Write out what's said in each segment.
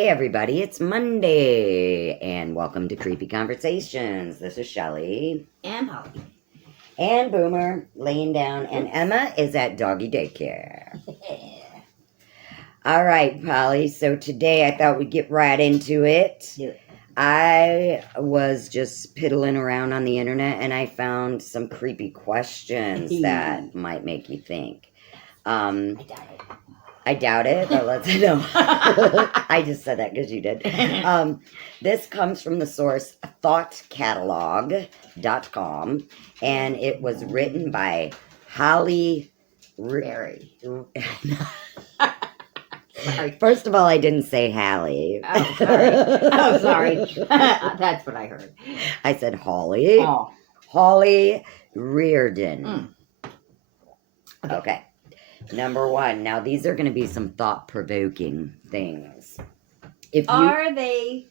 Hey everybody, it's Monday, and welcome to Creepy Conversations. This is Shelley. And Holly. And Boomer laying down, and Emma is at doggy daycare. All right, Polly, so today I thought we'd get right into it. Do it. I was just piddling around on the internet, and I found some creepy questions that might make you think. I doubt it. I doubt it, but let's know. I just said that because you did. This comes from the source thoughtcatalog.com, and it was written by Holly Berry. Sorry. First of all, I didn't say Hallie. Oh, sorry. Oh, sorry. That's what I heard. I said Holly. Oh. Holly Reardon. Okay. Number one. Now, these are going to be some thought-provoking things. Are they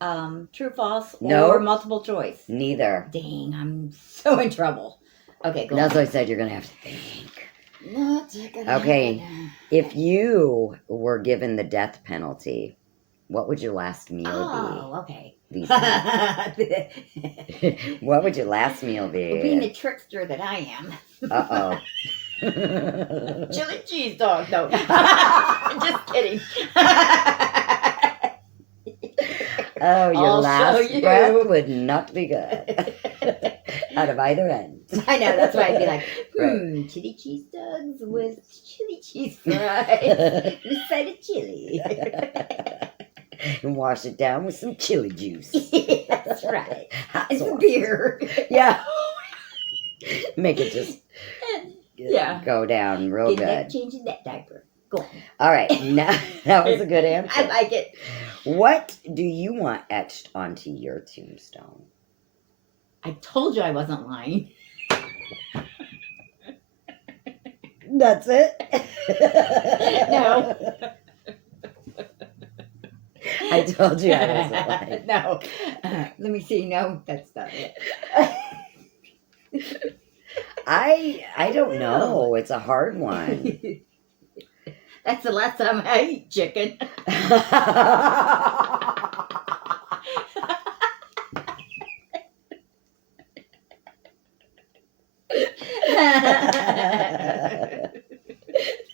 true, false, No. or multiple choice? Neither. Dang, I'm so in trouble. Okay, go That's on. what I said. You're going to have to think. Not gonna Okay. happen. If you were given the death penalty, what would your last meal Oh, okay. be? What would your last meal be? Well, being the trickster that I am. Uh-oh. Chili cheese dog. No. Just kidding. Oh, your I'll last show you. breath would not be good. Out of either end. I know, that's why I'd be like, Right. chili cheese dogs with chili cheese fries and a side of chili. And wash it down with some chili juice. That's right. Hot It's a sauce. beer. Yeah. Make it just Yeah. go down real Get good. that changing that diaper. Go on. All right. Now, that was a good answer. I like it. What do you want etched onto your tombstone? I told you I wasn't lying. That's it? No. I told you I wasn't lying. No. Let me see. No, that's not it. I don't know. It's a hard one. That's the last time I ate chicken.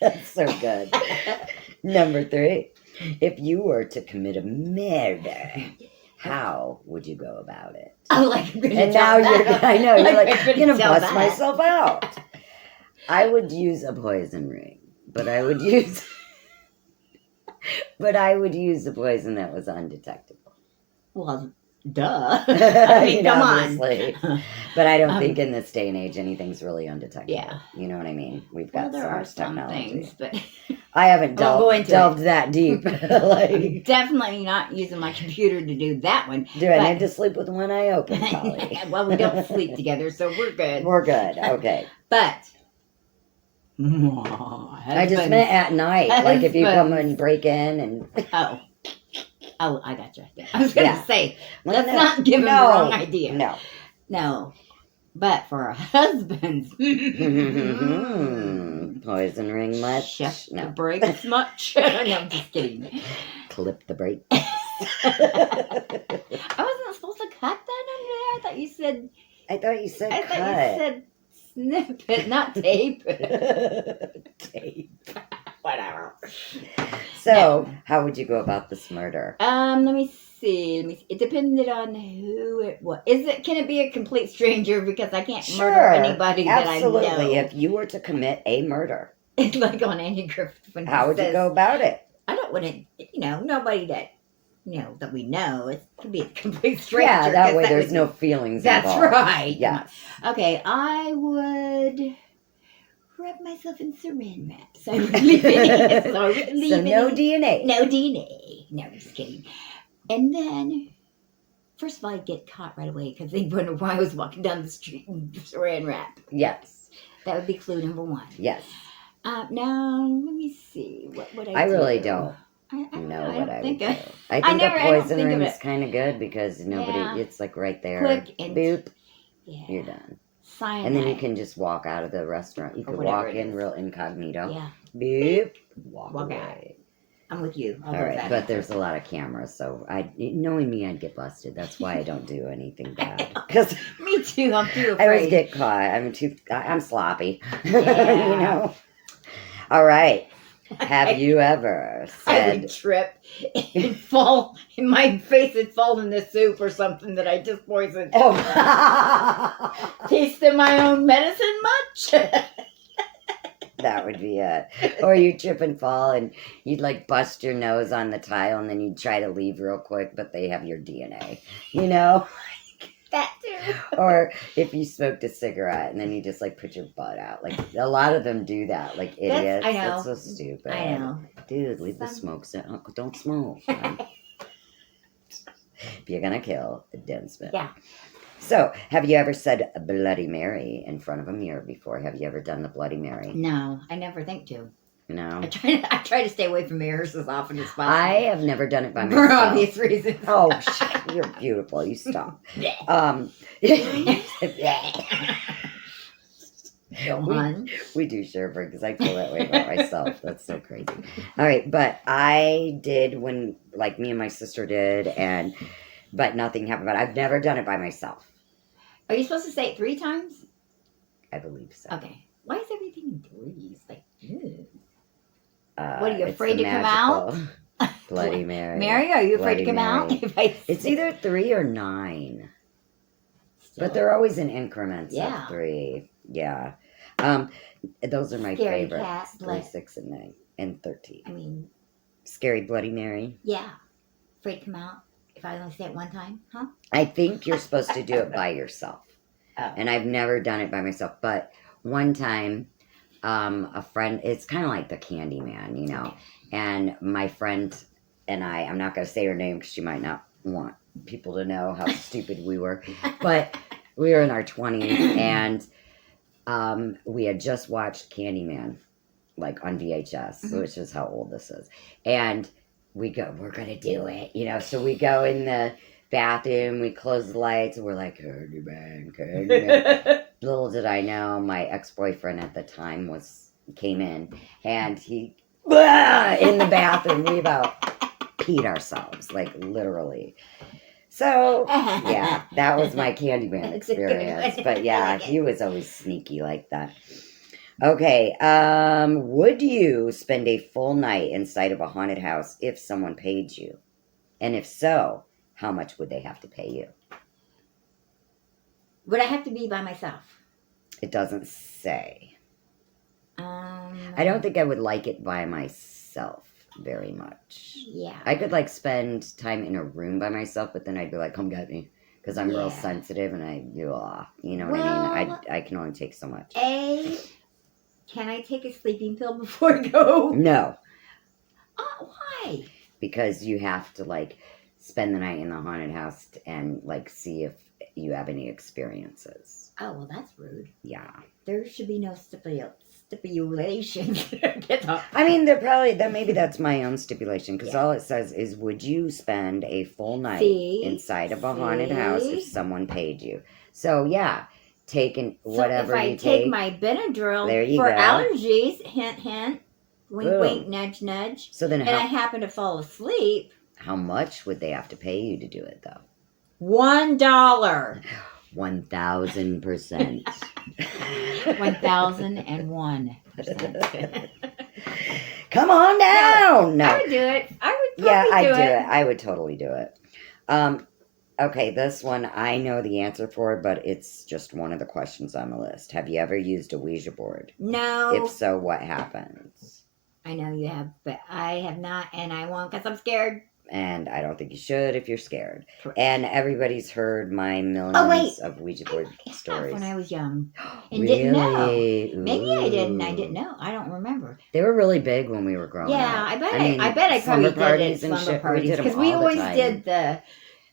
That's so good. Number 3. If you were to commit a murder, how would you go about it? Oh, like I'm gonna And tell now that. I know, you're like, I'm I'm gonna tell bust that. myself out. I would use a poison ring, but I would use a poison that was undetectable. Well, duh. I mean, come Obviously. But I don't think Um, in this day and age anything's really undetectable. Yeah. You know what I mean? We've Well, got there so are much some technology. things, but I haven't I won't go into delved that deep. Like, definitely not using my computer to do that one. do I But- need to sleep with one eye open, Polly? Well, we don't sleep together, so we're good. We're good. Okay. But I just meant at night. Like if you come and break in and Oh, I got you. I was gonna Yeah. say, Well, let's no. not give him the No. wrong idea. No. No. But for our husbands, Poison ring much? chef the No. brakes much. No, I'm just kidding. Clip the brake. I wasn't supposed to cut that under there. I thought you said. I thought you said I cut. thought you said snip it, not tape. Tape. Whatever. So, how would you go about this murder? Let me see. It depended on who it was. Can it be a complete stranger? Because I can't murder anybody that I know. Absolutely. If you were to commit a murder, It's like on Andy Griffith when he how would you says, go about it? I don't want to, nobody that, that we know. It could be a complete stranger. Yeah, that 'cause way there's would- no feelings That's involved. right. Yeah. Okay, I would wrap myself in saran wrap. So I would leave it. So I would leave So it no in- DNA. No DNA. No, I'm just kidding. And then, first of all, I'd get caught right away because they'd wonder why I was walking down the street in saran wrap. Yes. That would be clue number 1. Yes. Now, let me see. What would I I do? really don't I don't know I what don't I would think do. of- I think never- a I don't poison think of ring is it. kind of good because nobody, Yeah. it's like right there. Quick and- Boop. Yeah. You're done. Cyanide. And then you can just walk out of the restaurant. You Or could whatever walk it in is. real incognito. Yeah. Boop. Walk Walk away. out. I'm with you. I'll All go right, back. but there's a lot of cameras, so knowing me, I'd get busted. That's why I don't do anything bad. Because Me too. I'm too I always afraid. get caught. I'm sloppy. Yeah. You know. All right. Have you ever I said? would trip and fall, and my face would fall in the soup or something that I just poisoned. Oh. Tasted my own medicine much? That would be it. Or you trip and fall and you'd like bust your nose on the tile and then you'd try to leave real quick, but they have your DNA, you know? That too. Or if you smoked a cigarette and then you just like put your butt out. Like a lot of them do that, like idiots. I know. That's so stupid. I know. Dude, leave the smoke. Don't smoke. If you're gonna kill, don't smoke. Yeah. So, have you ever said a Bloody Mary in front of a mirror before? Have you ever done the Bloody Mary? No, I never think to. No. I try to stay away from mirrors as often as possible. I have never done it by myself. For obvious reasons. Oh, you're beautiful. You stop. Go on. We do share because I feel that way about myself. That's so crazy. All right, but I did when, like, me and my sister did, but nothing happened. But I've never done it by myself. Are you supposed to say it 3 times? I believe so. Okay. Why is everything in threes? Like, ew. What, are you It's afraid the to come out? magical Bloody Mary. Mary, are you afraid to Bloody come Mary. out? If I It's say- either 3 or 9. Still. But they're always in increments Yeah. of 3. Yeah. Those are my Scary favorites. cat, 3, blood. 6, and 9, and 13. I mean, Scary Bloody Mary. yeah. Afraid to come out if I only say it 1 time, huh? I think you're supposed to do it by yourself. Oh. And I've never done it by myself. But one time, a friend, it's kind of like the Candyman, you know. And my friend and I'm not going to say her name because she might not want people to know how stupid we were. But we were in our 20s and we had just watched Candyman, like on VHS, which is how old this is. And we're going to do it, you know. So we go in the bathroom, we close the lights, and we're like, Candyman, Candyman. Little did I know, my ex-boyfriend at the time came in, and he, in the bathroom, we about peed ourselves, like literally. So, yeah, that was my Candyman experience. But yeah, he was always sneaky like that. Okay, would you spend a full night inside of a haunted house if someone paid you? And if so, how much would they have to pay you? Would I have to be by myself? It doesn't say. Um, I don't think I would like it by myself very much. Yeah. I could like spend time in a room by myself, but then I'd be like, come get me. Because I'm real Yeah. sensitive and you know what I mean? I can only take so much. Can I take a sleeping pill before I go? No, Why? because you have to like spend the night in the haunted house and like see if you have any experiences. Oh, well, that's rude. Yeah. There should be no stipulations. I mean, maybe that's my own stipulation because all it says is, would you spend a full night inside of a haunted house if someone paid you? So yeah, taking whatever so if you I take my Benadryl there you for go. allergies, hint, hint, wink, Boom. wink, nudge, nudge, So then and I happen to fall asleep, how much would they have to pay you to do it though? $1. 1,000%. 1,001%. Come on down. No. I would do it. I would Yeah, probably I'd do it. I would totally do it. Okay, this one I know the answer for, but it's just one of the questions on the list. Have you ever used a Ouija board? No. If so, what happens? I know you have, but I have not, and I won't because I'm scared. And I don't think you should if you're scared. Correct. And everybody's heard my millions of Ouija board stories. When I was young. And Really? didn't know. Maybe I didn't. I Ooh. didn't know. I don't remember. They were really big when we were growing up. Yeah, I bet mean, I bet I slumber probably did it. parties and Slumber shit. parties. We did them Because we all the always time. did the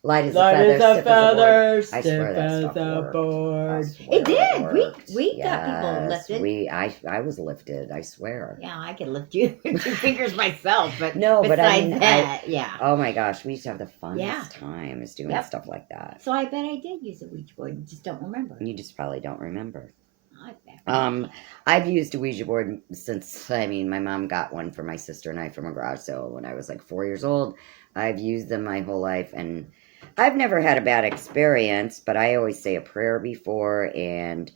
Light as a feather, stiff as a board. I swear that as stuff a worked. board. I swear It did. worked. We got people Yes, lifted. I was lifted. I swear. Yeah, I could lift you with 2 fingers myself, but No, but I besides mean, that, yeah. Oh my gosh, we used to have the funnest Yeah. times doing Yep. stuff like that. So I bet I did use a Ouija board. Just don't remember. You just probably don't remember. I bet. I've used a Ouija board since, I mean, my mom got one for my sister and I from a garage sale when I was like 4 years old. I've used them my whole life, and I've never had a bad experience, but I always say a prayer before, and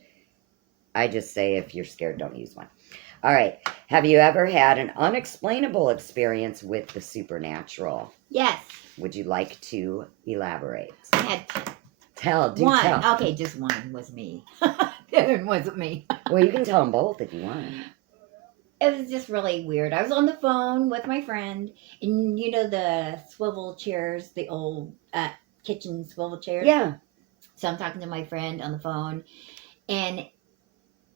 I just say if you're scared, don't use one. All right. Have you ever had an unexplainable experience with the supernatural? Yes. Would you like to elaborate? I had Tell. one. Okay, just one was me. The other one wasn't me. Well, you can tell them both if you want. It was just really weird. I was on the phone with my friend, and you know the swivel chairs, the old kitchen swivel chairs? Yeah. So I'm talking to my friend on the phone, and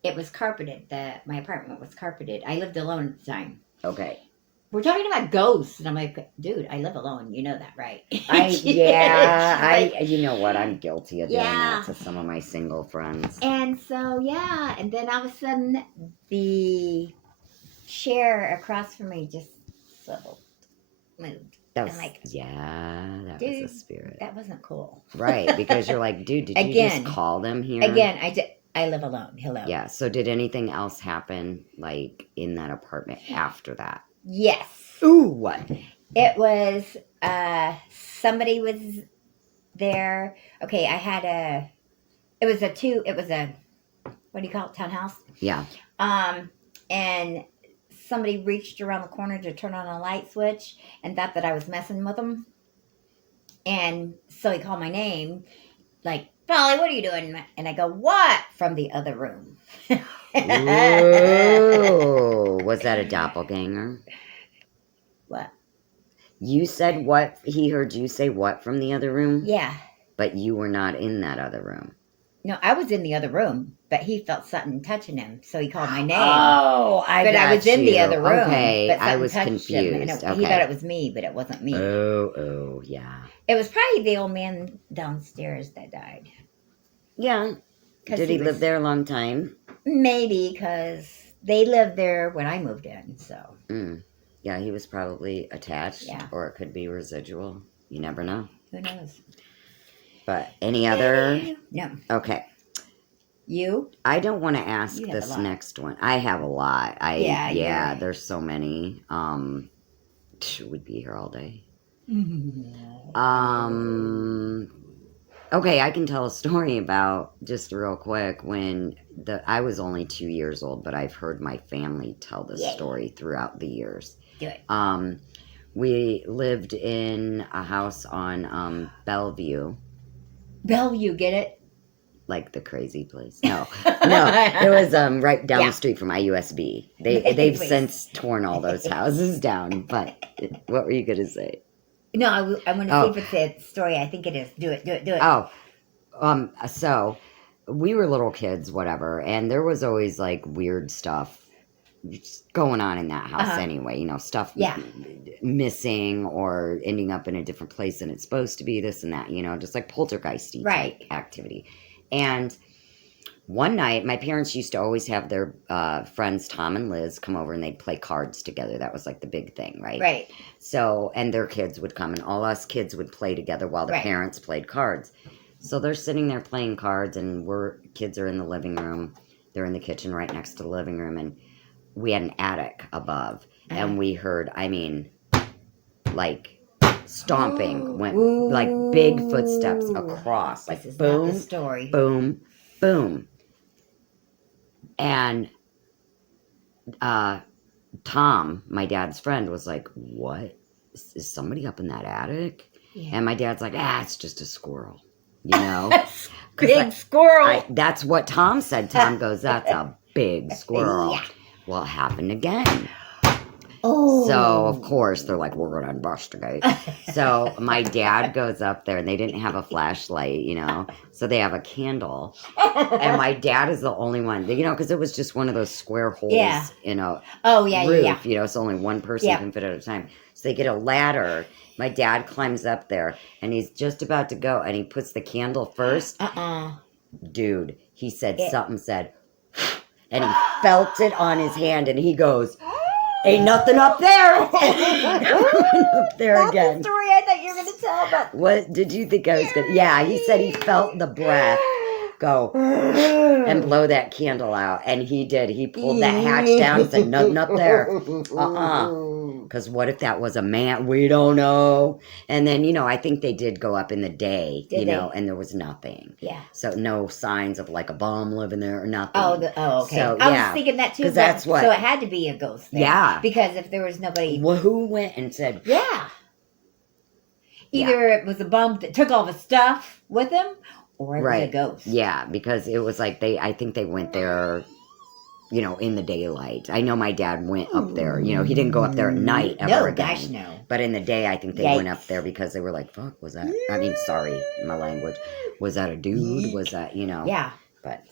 it was carpeted. My apartment was carpeted. I lived alone at the time. Okay. We're talking about ghosts, and I'm like, dude, I live alone. You know that, right? You know what? I'm guilty of doing Yeah. that to some of my single friends. And so, yeah, and then all of a sudden, the chair across from me just swiveled, moved. That was, I'm like, that dude, was a spirit. That wasn't cool. Right, because you're like, dude, did you just call them here? Again, I live alone. Hello. Yeah, so did anything else happen, like, in that apartment after that? Yes. Ooh, what? It was, somebody was there. Okay, it was a, what do you call it, townhouse? Yeah. And somebody reached around the corner to turn on a light switch and thought that I was messing with them. And so he called my name, like, Polly, what are you doing? And I go, what? From the other room. Ooh, was that a doppelganger? What? You said what? He heard you say what from the other room? Yeah. But you were not in that other room. No, I was in the other room, but he felt something touching him, so he called my name. Oh, I was in the other room. Okay, but I was confused. confused. He thought it was me, but it wasn't me. Oh, yeah. It was probably the old man downstairs that died. Yeah. Did he live there a long time? Maybe, because they lived there when I moved in, so. Yeah, he was probably attached, Yeah. Or it could be residual. You never know. Who knows? But any other? No. Okay. You? I don't want to ask You have this a lot. next one. I have a lot. Yeah, there's so many. We'd be here all day. Okay, I can tell a story about, just real quick, when I was only 2 years old, but I've heard my family tell this story throughout the years. Do it. We lived in a house on Bellevue. Bellevue, get it? Like the crazy place. No, it was right down the street from IUSB. They've since torn all those houses down. But what were you gonna say? No, I want to see if it's a story. I think it is. Do it. Oh, so we were little kids, whatever, and there was always like weird stuff going on in that house anyway. You know, stuff missing or ending up in a different place than it's supposed to be. This and that. You know, just like poltergeisty type activity. And one night, my parents used to always have their friends, Tom and Liz, come over and they'd play cards together. That was like the big thing, right? Right. So, and their kids would come and all us kids would play together while the parents played cards. So they're sitting there playing cards and kids are in the living room. They're in the kitchen right next to the living room. And we had an attic above. And we heard, like stomping, went like big footsteps across, like boom, not the story. Boom, boom. And Tom, my dad's friend, was like, what? Is somebody up in that attic? Yeah. And my dad's like, it's just a squirrel, you know? Big squirrel. That's what Tom said. Tom goes, that's a big squirrel. Yeah. Well, it happened again. Oh. So, of course, they're like, we're going to investigate. So, my dad goes up there, and they didn't have a flashlight, you know, so they have a candle. And my dad is the only one, you know, because it was just one of those square holes in a roof, you know, so only one person can fit at a time. So, they get a ladder. My dad climbs up there, and he's just about to go, and he puts the candle first. Dude, he said something said, and he felt it on his hand, and he goes, ain't nothing up there. Up there That's again. The story I thought you were going to tell, but what did you think I was going to? Yeah, he said he felt the breath go and blow that candle out. And he did. He pulled that hatch down and said, nothing up there. Because what if that was a man? We don't know. And then, I think they did go up in the day, and there was nothing. Yeah. So no signs of like a bomb living there or nothing. Okay. So, I was thinking that too. Because that's what. So it had to be a ghost thing. Yeah. Because if there was nobody. Well, who went and said. Yeah. Either it was a bum that took all the stuff with him, or it was a ghost. Yeah, because it was like I think they went there, in the daylight. I know my dad went up there. He didn't go up there at night ever again. Gosh, no. But in the day, I think they went up there because they were like, fuck, was that? I mean, sorry, my language. Was that a dude? Was that, Yeah. But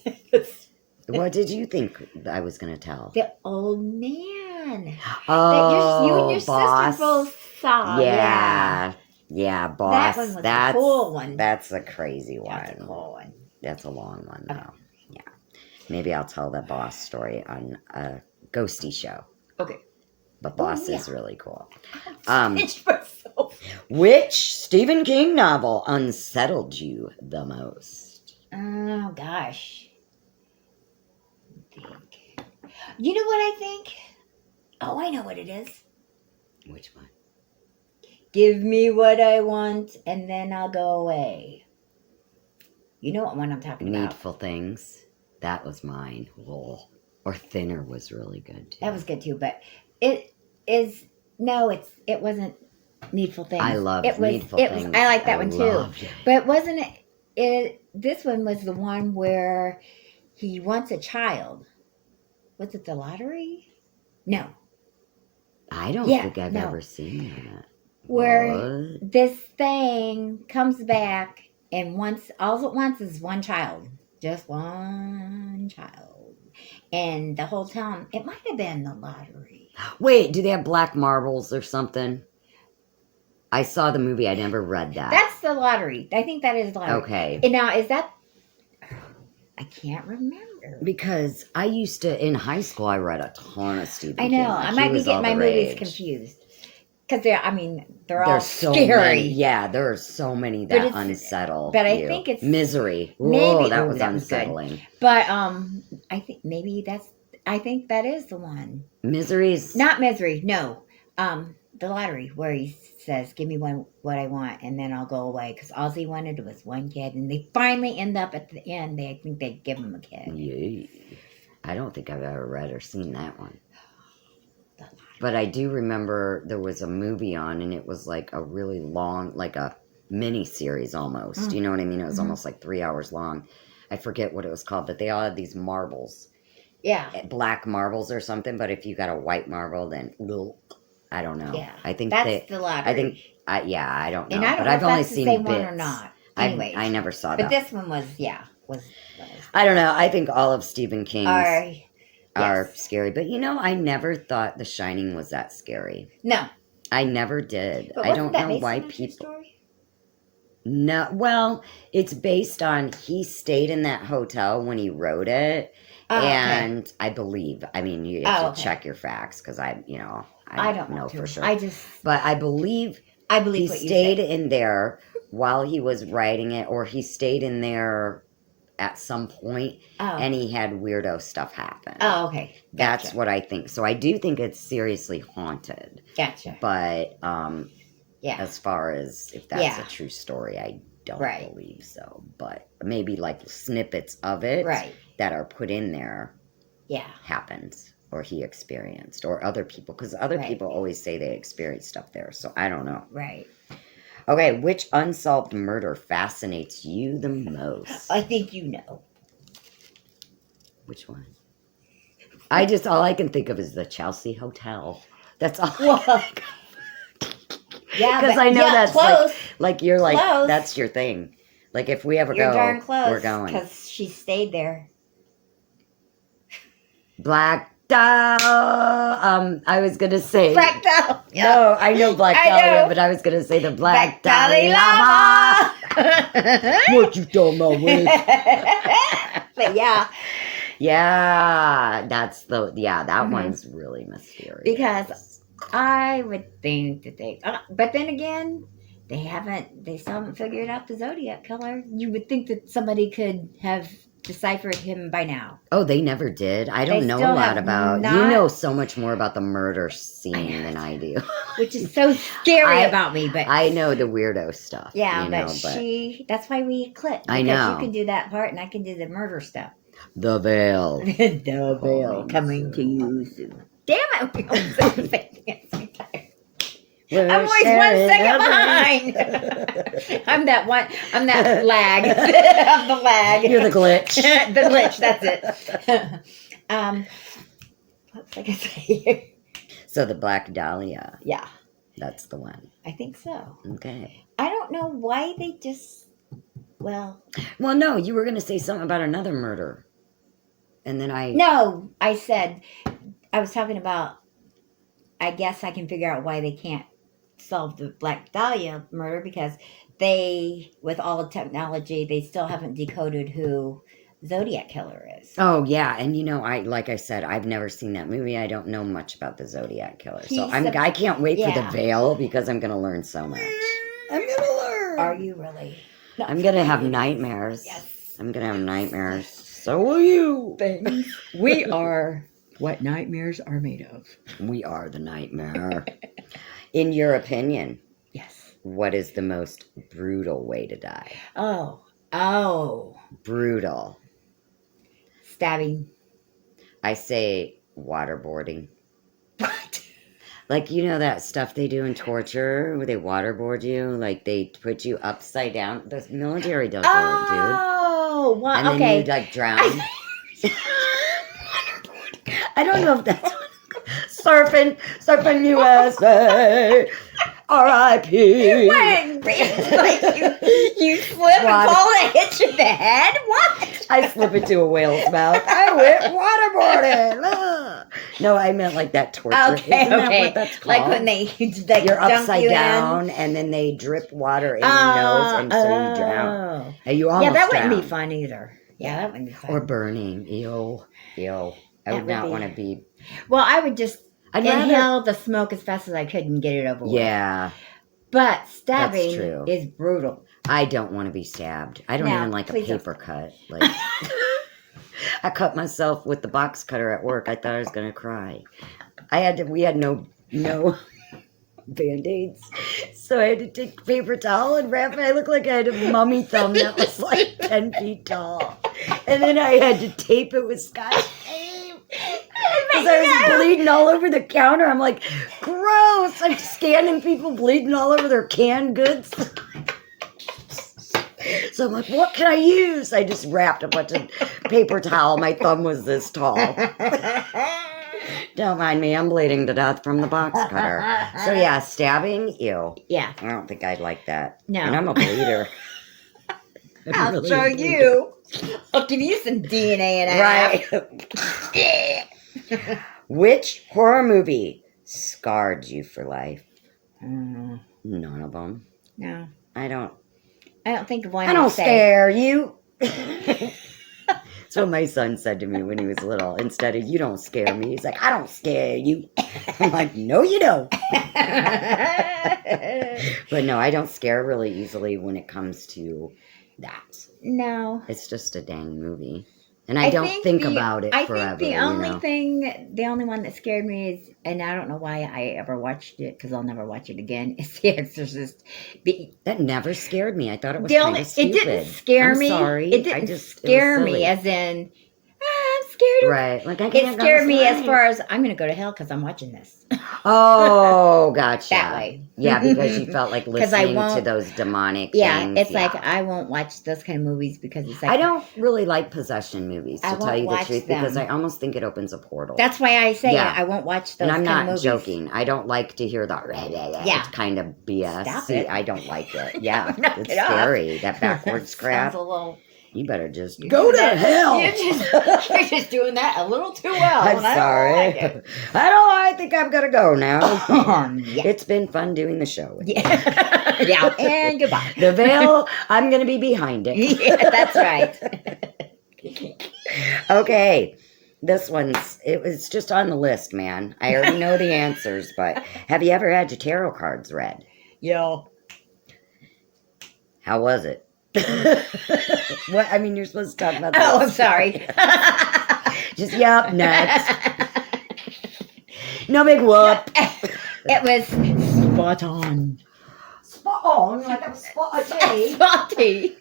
what did you think I was going to tell? The old man. Oh, that you and your sister both saw. Yeah, boss. That one was a cool one. That's a crazy one. That's a cool one. That's a long one, though. Yeah. Maybe I'll tell the boss story on a ghosty show. Okay. But boss is really cool. Myself. Which Stephen King novel unsettled you the most? Oh, gosh. You know what I think? Oh, I know what it is. Which one? Give me what I want, and then I'll go away. You know what one I'm talking about. Needful Things. That was mine. Oh. Or Thinner was really good, too. That was good, too, but it is... No, it wasn't Needful Things. I love Needful Things. I like that one, too. It. But wasn't it... This one was the one where he wants a child. Was it The Lottery? No. I don't think I've ever seen that. Where this thing comes back and all it wants is one child. Just one child. And the whole town, it might have been The Lottery. Wait, do they have black marbles or something? I saw the movie. I never read that. That's The Lottery. I think that is The Lottery. Okay. And now, is that... I can't remember. Because I used to, in high school, I read a ton of Stephen King. I know. I might be getting my movies confused. Because they're all so scary. There are so many that unsettle. But I think it's Misery. Maybe that was unsettling. Was but I think maybe that is the one. Misery's not Misery. No, The Lottery, where he says, "Give me what I want, and then I'll go away." Because all he wanted was one kid, and they finally end up at the end. I think they give him a kid. Yeah. I don't think I've ever read or seen that one. But I do remember there was a movie on, and it was like a really long, like a mini series almost. You know what I mean? It was almost like 3 hours long. I forget what it was called, but they all had these marbles. Yeah. Black marbles or something, but if you got a white marble, then I don't know. Yeah. I think that's The Lottery. I think, I don't know. And I don't but know I've if only that's the seen same bits. one or not. Anyway, I never saw but that. this one was I don't know. I think all of Stephen King's are Yes. scary. But I never thought The Shining was that scary. No. I never did. But I don't that know based why on a true people. story? No, well, it's based on he stayed in that hotel when he wrote it. And I believe, you have to check your facts because I don't know for sure. But I believe he what you stayed in there while he was writing it, or he stayed in there at some point, and he had weirdo stuff happen. Oh, okay. Gotcha. That's what I think. So I do think it's seriously haunted. Gotcha. But as far as if that's a true story, I don't believe so. But maybe like snippets of it that are put in there happened, or he experienced, or other people, because other people always say they experienced stuff there. So I don't know. Right. Okay, which unsolved murder fascinates you the most? I think you know. Which one? All I can think of is the Chelsea Hotel. That's all. Yeah, because I know that's close. like you're like Close. That's your thing. Like if we ever You're go, darn close, we're going. Because she stayed there. Black Dahlia. I was gonna say Black Dahlia. No, I know Black Dahlia, but I was gonna say the Black Dahlia Lama. What you talking about, Willie? But yeah, that's that one's really mysterious. Because I would think that but then again, They still haven't figured out the Zodiac killer. You would think that somebody could have deciphered him by now. Oh, they never did. I They don't know a still lot have about. You not- know so much more about the murder scene than I do. Which is so scary about me, but I know the weirdo stuff. yeah, you know, but that's why we click. I Because know. you can do that part and I can do the murder stuff. The Veil. The Veil coming to you soon. Damn it, we almost said the same thing at the same time. I'm always 1 second behind. I'm that lag. I'm the lag. You're the glitch. The glitch, that's it. What was I gonna say? So the Black Dahlia. Yeah, That's the one. I think so. Okay. I don't know why they just, well, No, you were going to say something about another murder. And then no, I was talking about, I guess I can figure out why they can't solve the Black Dahlia murder because they, with all the technology, they still haven't decoded who Zodiac Killer is. Oh, yeah. And like I said, I've never seen that movie. I don't know much about the Zodiac Killer. So I can't wait for the Veil because I'm going to learn so much. I'm going to learn. Are you really? No, I'm going to have nightmares. Yes. I'm going to have nightmares. So will you. We are what nightmares are made of. We are the nightmare. In your opinion, Yes. what is the most brutal way to die? Oh. Brutal. Stabbing. I say waterboarding. What? Like, that stuff they do in torture where they waterboard you? Like, they put you upside down. The military does that, dude. Oh, well, And okay. then you, drown. I don't know if that's surfing USA. R.I.P. What? Like you slip and fall and hit you in the head? What? I slip into a whale's mouth. I went waterboarding. No, I meant like that torture. Okay, Isn't that okay. what that's called? Like when they You're dunk upside you down and then they drip water in your nose and so you drown. And you almost that drown. wouldn't be fun either. Yeah, that wouldn't be fun. Or burning. Ew. I would not want to be. Well, I would just I'd inhale the smoke as fast as I could and get it over with. Yeah. But stabbing That's true. is brutal. I don't want to be stabbed. I don't even like a paper cut. Like I cut myself with the box cutter at work. I thought I was gonna cry. We had no Band-Aids. So I had to take a paper towel and wrap it. I looked like I had a mummy thumb that was like 10 feet tall. And then I had to tape it with Scotch tape. Because I was bleeding all over the counter. I'm like, gross. I'm scanning people bleeding all over their canned goods. So I'm like, what can I use? I just wrapped a bunch of paper towel. My thumb was this tall. Don't mind me, I'm bleeding to death from the box cutter. So yeah, stabbing, ew. Yeah. I don't think I'd like that. No. And I'm a bleeder. I'll show you. I'll give you some DNA in a Right. Which horror movie scarred you for life? None of them. No. I don't think one. I don't scare you. That's what my son said to me when he was little. Instead of, you don't scare me. He's like, I don't scare you. I'm like, no, you don't. But no, I don't scare really easily when it comes to that. No. It's just a dang movie. And I don't think about it forever. I think the only one that scared me is, and I don't know why I ever watched it, because I'll never watch it again, is The Exorcist. That never scared me. I thought it was kind of stupid. It didn't scare me. I'm sorry. It didn't scare me as in, I'm scared of right. Like, it scared me as far as, I'm going to go to hell because I'm watching this. Oh, gotcha. That way. Yeah, because you felt like listening to those demonic things. It's like, I won't watch those kind of movies because it's like... I don't really like possession movies, to tell you the truth, them. because I almost think it opens a portal. That's why I say I won't watch those and I'm kind of not movies. joking. I don't like to hear that kind of BS. Stop it. I don't like it. Yeah, Knock it's it off. scary. That backwards crap. Sounds a little... You better just go to hell. You're just doing that a little too well. I'm sorry. I think I'm going to go now. Yeah. It's been fun doing the show with you. Yeah, and goodbye. The Veil, I'm going to be behind it. Yeah, that's right. Okay. This it was just on the list, man. I already know the answers, but have you ever had your tarot cards read? Yo. How was it? What? I mean, you're supposed to talk about Oh, this. I'm sorry. Just, yep, next. No big whoop. It was spot on. Spot on, like a spot of tea. Spotty.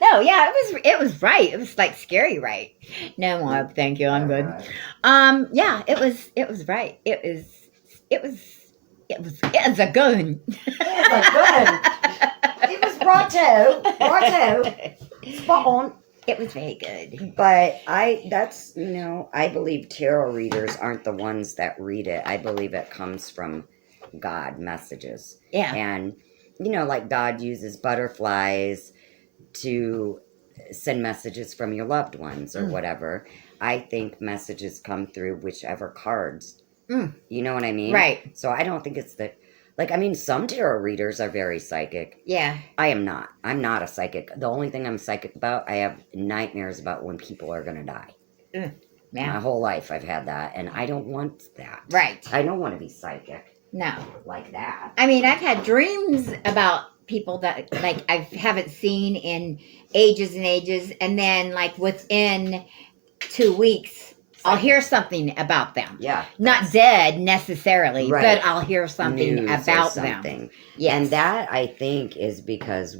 No, yeah, it was right. It was like scary right. No more, thank you, I'm good. Right. Yeah, it was right. It was a gun. It was a good. It was righto. Spot on. It was very good. But I believe tarot readers aren't the ones that read it. I believe it comes from God messages. Yeah. And, like God uses butterflies to send messages from your loved ones or whatever. I think messages come through whichever cards. You know what I mean? Right. So I don't think it's some tarot readers are very psychic. Yeah. I am not. I'm not a psychic. The only thing I'm psychic about, I have nightmares about when people are going to die. Yeah. My whole life I've had that, and I don't want that. Right. I don't want to be psychic. No. Like that. I mean, I've had dreams about people that like I haven't seen in ages and ages, and then like within 2 weeks, I'll hear something about them. Yeah. Not dead necessarily, Right. but I'll hear something News about or something. them. Yes. And that, I think, is because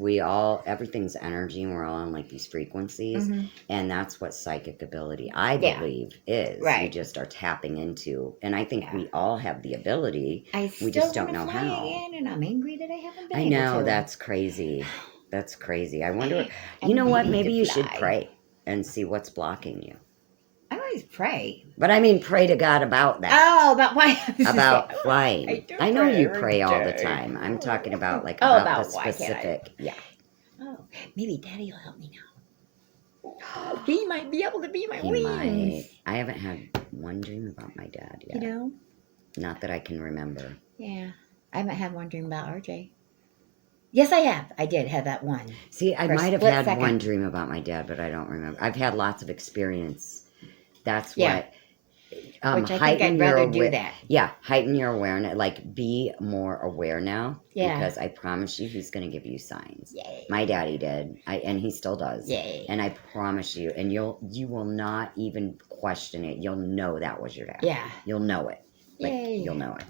everything's energy and we're all on like these frequencies. Mhm. And that's what psychic ability, I Yeah. believe, is. Right. You just are tapping into. And I think we all have the ability. We just don't know fly how. again, and I'm angry that I haven't been I able know, to. that's crazy. That's crazy. I wonder, I'm you know what? needing Maybe to you should fly. pray and see what's blocking you. I always pray. But I mean, pray to God about that. Oh, about why? About flying. do I know you pray pray all the every day. time. I'm talking about Oh, about about the why can't I? specific. Yeah. Oh, maybe Daddy will help me now. He might be able to be my He wings. might. I haven't had one dream about my dad yet. You know? Not that I can remember. Yeah. I haven't had one dream about RJ. Yes, I have. I did have that one. See, I For a might have split had second. one dream about my dad, but I don't remember. I've had lots of experience. That's Yeah. what. Which I think heighten I'd your rather do that. Yeah, heighten your awareness. Like, be more aware now. Yeah. Because I promise you, he's going to give you signs. Yay. My daddy did, and he still does. Yay. And I promise you, and you will not even question it. You'll know that was your dad. Yeah. You'll know it. Like, Yay. you'll know it.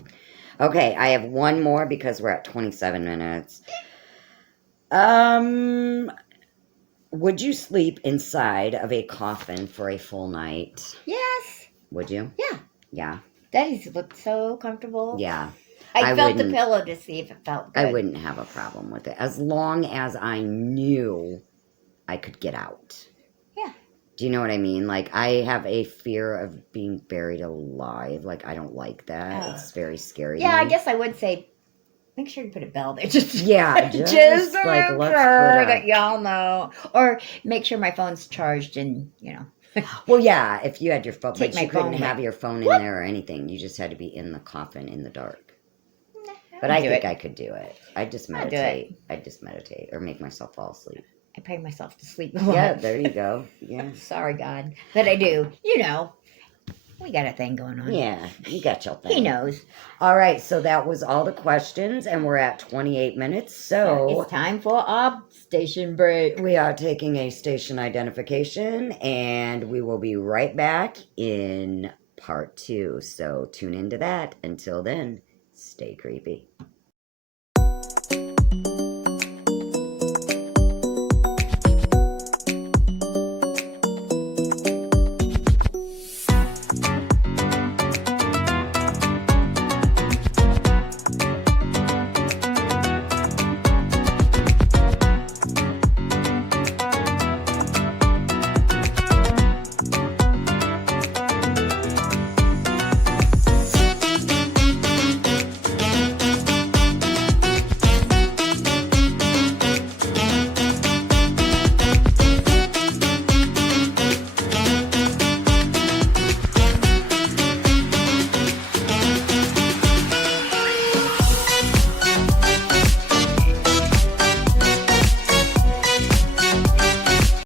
Okay, I have one more because we're at 27 minutes. Would you sleep inside of a coffin for a full night? Yes. Would you? Yeah. Yeah. Daddy's looked so comfortable. Yeah. I felt the wouldn't- pillow to see if it felt good. I wouldn't have a problem with it as long as I knew I could get out. Yeah. Do you know what I mean? Like, I have a fear of being buried alive. Like, I don't like that. Oh. It's very scary. to Yeah, I me. guess I would say make sure you put a bell there. Just Yeah, just, to like, make let's sure put that y'all know. Or make sure my phone's charged and, Well, yeah, if you had your phone, Take but my you couldn't phone have with- your phone in What? there or anything. You just had to be in the coffin in the dark. I But would I do think it. I could do it. I'd just I'd do meditate. I'd just meditate or make myself fall asleep. I pray myself to sleep. Yeah, there you go. Yeah. Sorry, God. But I do. We got a thing going on. Yeah, you got your thing. He knows. All right, so that was all the questions, and we're at 28 minutes. So It's time for our station break. we are taking a station identification, and we will be right back in part 2. So tune into that. Until then, stay creepy.